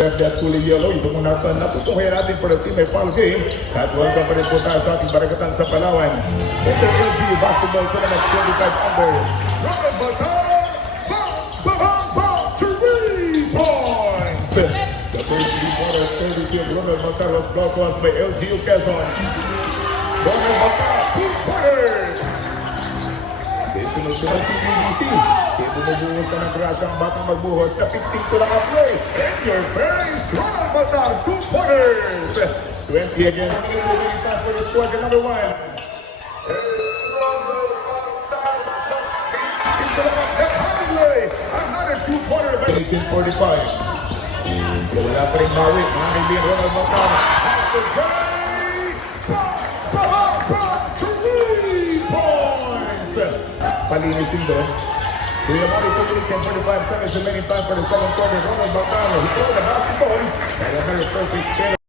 That fully yellow, ito muna natutukoy natin para sa semi-final game. At welcome pa rin po tayo sa ating barakatan sa Palawan. Ito LG Basketball Tournament 25 under. Ronald Batar, bang, 3 points! The first 3 quarter courtesy of Ronald Batar was brought to us by LGU Quezon. Ronald Batar, 2 pointers! Sunod-sunod si BBC. Siya bumubuhos na ng grasya ang batang magbuhos na fixing to lang play. In your face, Ronald Batar, 2 pointers. 20 against the winning time for the squad, another one. It's Ronald Batar. Fixing to lang ang play. Another 2 pointer. 18:45. Wala pa rin mawit. Mga kaibigan, Ronald Batar. That's a try. Palinis din doon. We have only 2 minutes and 45 seconds remaining time for the second quarter. Ronald Batar, he threw the basketball. And a very perfect